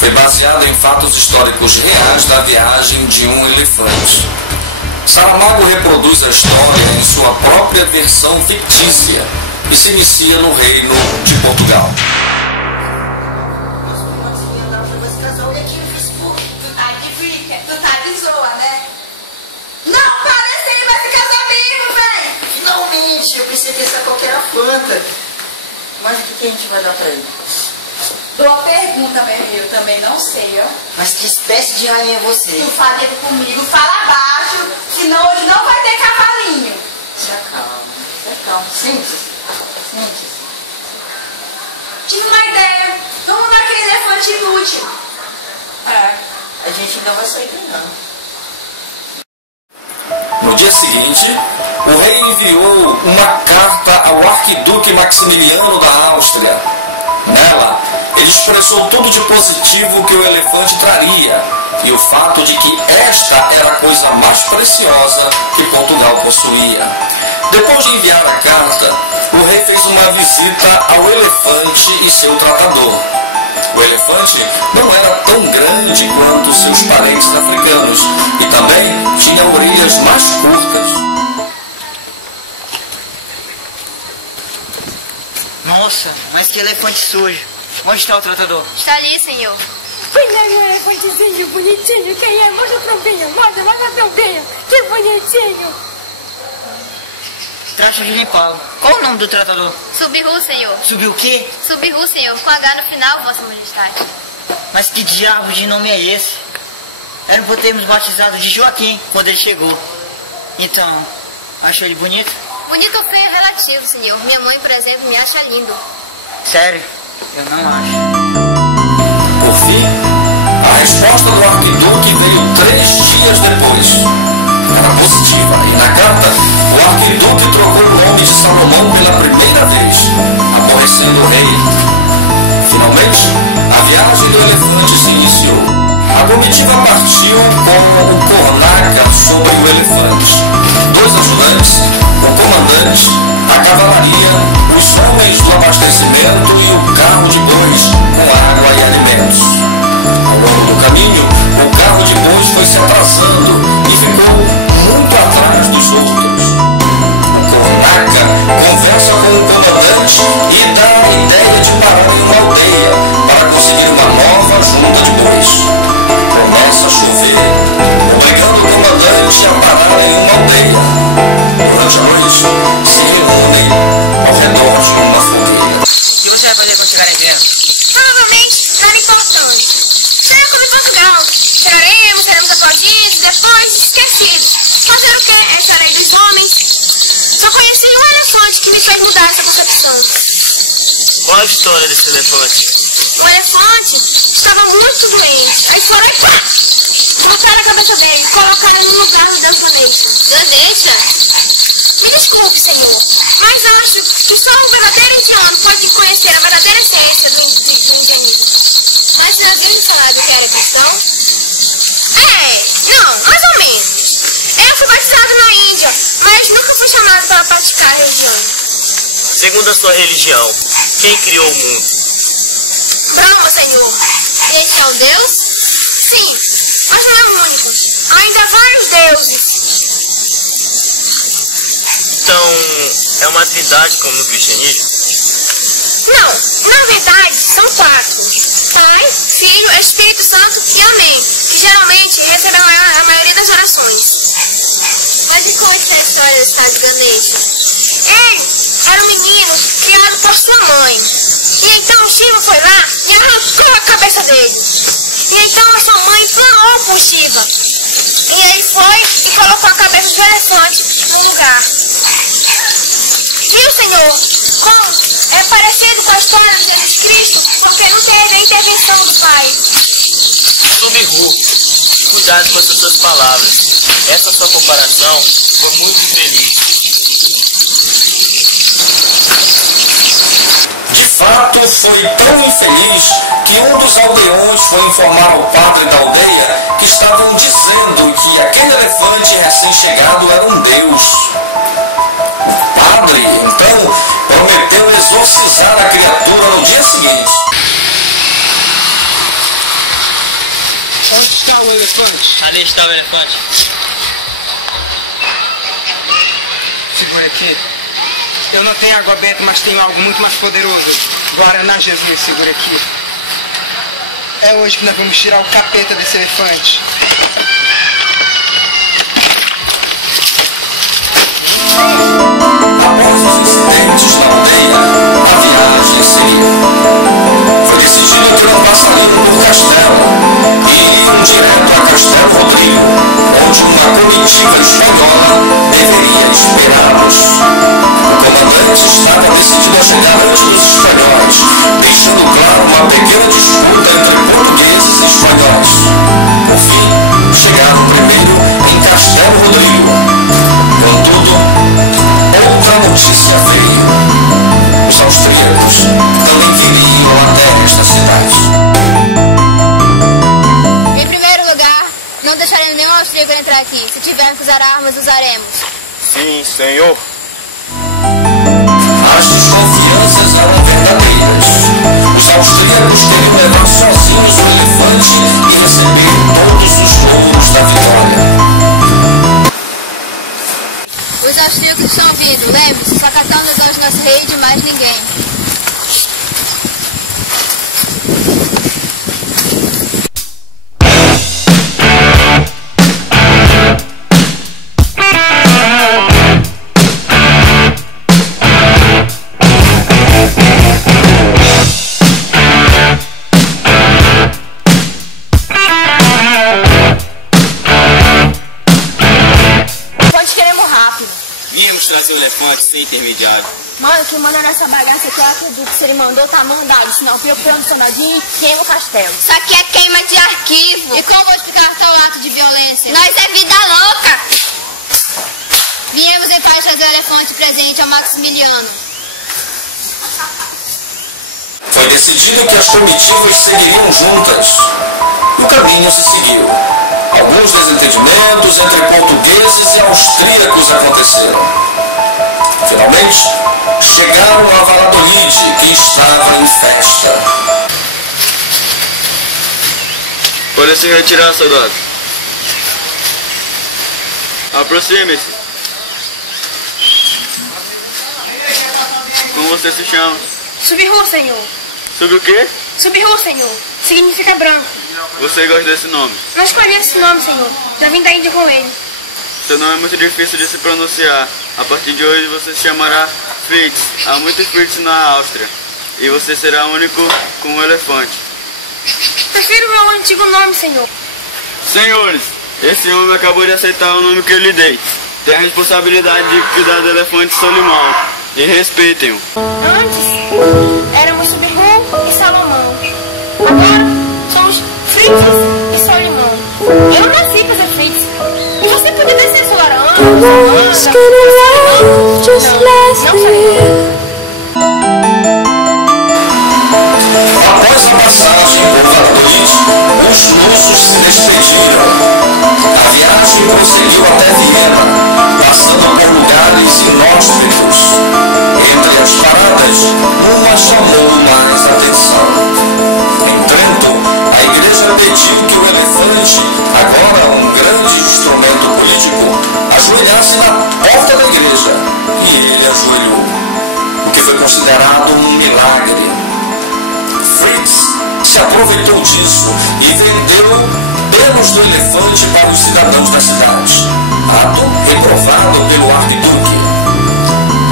Foi baseado em fatos históricos reais da viagem de um elefante. Saramago reproduz a história em sua própria versão fictícia e se inicia no Reino de Portugal. Eu pensei que essa qualquer era Fanta. Mas o que a gente vai dar pra ele? Boa pergunta, meu. Eu também não sei, ó. Mas que espécie de rainha é você? Tu fala comigo, fala baixo, senão hoje não vai ter cavalinho. Se acalma. Sente-se. Tive uma ideia. Vamos naquele elefante inútil. A gente não vai sair não. No dia seguinte, o rei enviou uma carta ao arquiduque Maximiliano da Áustria. Nela, ele expressou tudo de positivo que o elefante traria e o fato de que esta era a coisa mais preciosa que Portugal possuía. Depois de enviar a carta, o rei fez uma visita ao elefante e seu tratador. O elefante não era tão grande quanto seus parentes africanos e também tinha orelhas mais curtas. Nossa, mas que elefante sujo. Onde está o tratador? Está ali, senhor. Olha aí o elefantezinho bonitinho. Quem é? Mostra a trombinha. Mostra a trombinha. Que bonitinho. Trate de limpá-lo. Qual o nome do tratador? Subiru, senhor. Subiu o quê? Subiru, senhor. Com H no final, vossa majestade. Mas que diabo de nome é esse? Era pra termos batizado de Joaquim quando ele chegou. Então, achou ele bonito? Bonito ou feio é relativo, senhor. Minha mãe, por exemplo, me acha lindo. Sério? Eu não acho. Por fim, a resposta do arquiduque veio 3 dias depois. Era positiva, e na carta, o arquiduque trocou o nome de Salomão pela primeira vez, aborrecendo o rei. Finalmente, a viagem do elefante se iniciou. A comitiva partiu com o cornaca sobre o elefante. 2 ajudantes, o comandante, a cavalaria, os homens do abastecimento e o carro de bois com água e alimentos. Ao longo do caminho, o carro de bois foi se atrasando e ficou muito atrás dos outros. O cornaca conversa com o comandante e dá a ideia de parar em uma aldeia para conseguir uma nova junta de bois. Começa a chover, obrigando o comandante a parar em uma aldeia. Durante a noite, se reúnem ao redor de uma fogueira. O que você vai fazer quando chegar em terra? Provavelmente, nada importante. Será como em Portugal. Seremos aplaudidos, depois esquecidos. Fazer o quê? Essa é a lei dos homens. Só conheci um elefante que me fez mudar essa concepção. Qual a história desse elefante? O elefante estava muito doente. Aí foram e pá! Botaram a cabeça dele, colocaram no lugar do Deus Ganesha. Ganesha? Me desculpe, senhor, mas acho que só um verdadeiro indiano pode conhecer a verdadeira essência do indianismo. Mas já viu falar do que era cristão? Não, mais ou menos. Eu fui batizado na Índia, mas nunca fui chamado para praticar a religião. Segundo a sua religião, quem criou o mundo? Brahma, senhor. E esse é um deus? Sim, mas não é o único. Há ainda vários deuses. Então, é uma divindade como no cristianismo? Não, na verdade, são 4. Pai, Filho, Espírito Santo e Amém, que geralmente recebe a maioria das orações. Mas e conte a história do estado de Ganesha? Ele era um menino criado por sua mãe. E então Shiva foi lá e arrancou a cabeça dele. E então a sua mãe planou com Shiva. E ele foi e colocou a cabeça do elefante no lugar. Viu, Senhor? Como é parecido com a história de Jesus Cristo, porque não teve a intervenção do Pai. Subiru, cuidado com essas suas palavras. Essa sua comparação foi muito infeliz. De fato, foi tão infeliz que um dos aldeões foi informar ao padre da aldeia que estavam dizendo que aquele elefante recém-chegado era um deus. O padre, então, prometeu exorcizar a criatura no dia seguinte. Onde está o elefante? Ali está o elefante. Segura aqui. Eu não tenho água benta, mas tenho algo muito mais poderoso. Guaraná Jesus, segura aqui. É hoje que nós vamos tirar o capeta desse elefante. Após os incidentes na aldeia, a viagem seguiu. Foi decidido que não passariam por Castelo e iriam direto a Castelo Rodrigo, onde uma comitiva espanhola deveria esperá-los. O comandante estava decidido a chegar antes dos espanhóis, deixando claro uma pequena disputa entre portugueses e espanhóis. Por fim, chegaram primeiro em Castelo Rodrigo. Contudo, outra notícia veio. Os austríacos também viriam até esta cidade. Em primeiro lugar, não deixaremos nenhum austríaco entrar aqui. Se tivermos que usar armas, usaremos. Sim, senhor. As desconfianças eram verdadeiras. Os austríacos queriam levar sozinhos o elefante e receber todos os louros da vitória. Os austríacos estão vindo, lembre-se, só catando os nosso rei de mais ninguém. Viemos trazer o elefante sem intermediário. Mano, quem manda nessa bagaça aqui, eu acredito que se ele mandou, tá mandado. Senão eu fico no soldadinho e queima o castelo. Isso aqui é queima de arquivo. E como vou explicar tal ato de violência? Nós é vida louca. Viemos em paz trazer o elefante presente ao Maximiliano. Foi decidido que as comitivas seguiriam juntas. O caminho se seguiu. Alguns desentendimentos entre portugueses e austríacos aconteceram. Finalmente, chegaram a Valladolid, que estava em festa. Pode se retirar, soldado. Aproxime-se. Como você se chama? Subiru, senhor. Sobre o quê? Subiru, senhor. Significa branco. Você gosta desse nome? Não escolhi esse nome, senhor. Já vim da Índia com ele. Seu nome é muito difícil de se pronunciar. A partir de hoje você se chamará Fritz. Há muitos Fritz na Áustria. E você será o único com um elefante. Prefiro o meu antigo nome, senhor. Senhores, esse homem acabou de aceitar o nome que eu lhe dei. Tem a responsabilidade de cuidar do elefante Solimão. E respeitem-o. Antes, éramos Subiru e Salomão. Agora, somos Fritz e Solimão. Eu nasci para ser Fritz. E você podia descer sua laranja, não sei. Após a passagem por Valladolid, os moços se despediram. A viagem prosseguiu até Viena, passando por lugares inóspitos. Entre as paradas, uma chamou mais atenção. Em Trento, a igreja pediu que o elefante, agora um grande instrumento político, ajoelhasse na porta da igreja. E ele ajoelhou, o que foi considerado um milagre. Fritz se aproveitou disso e vendeu pelos do elefante para os cidadãos da cidade, ato reprovado pelo arquiduque.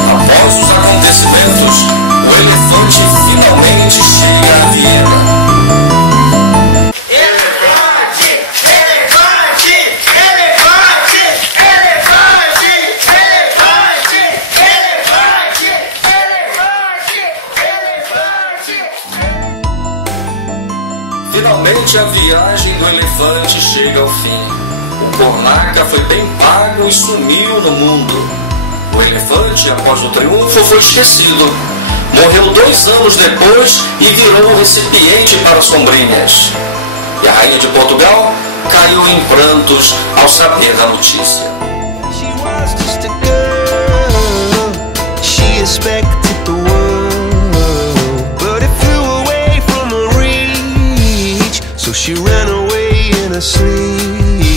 Após os acontecimentos, o elefante finalmente chega a Viena. Finalmente a viagem do elefante chega ao fim. O Cornaca foi bem pago e sumiu no mundo. O elefante, após o triunfo, foi esquecido. Morreu 2 anos depois e virou um recipiente para sombrinhas. E a rainha de Portugal caiu em prantos ao saber da notícia. So she ran away falling asleep.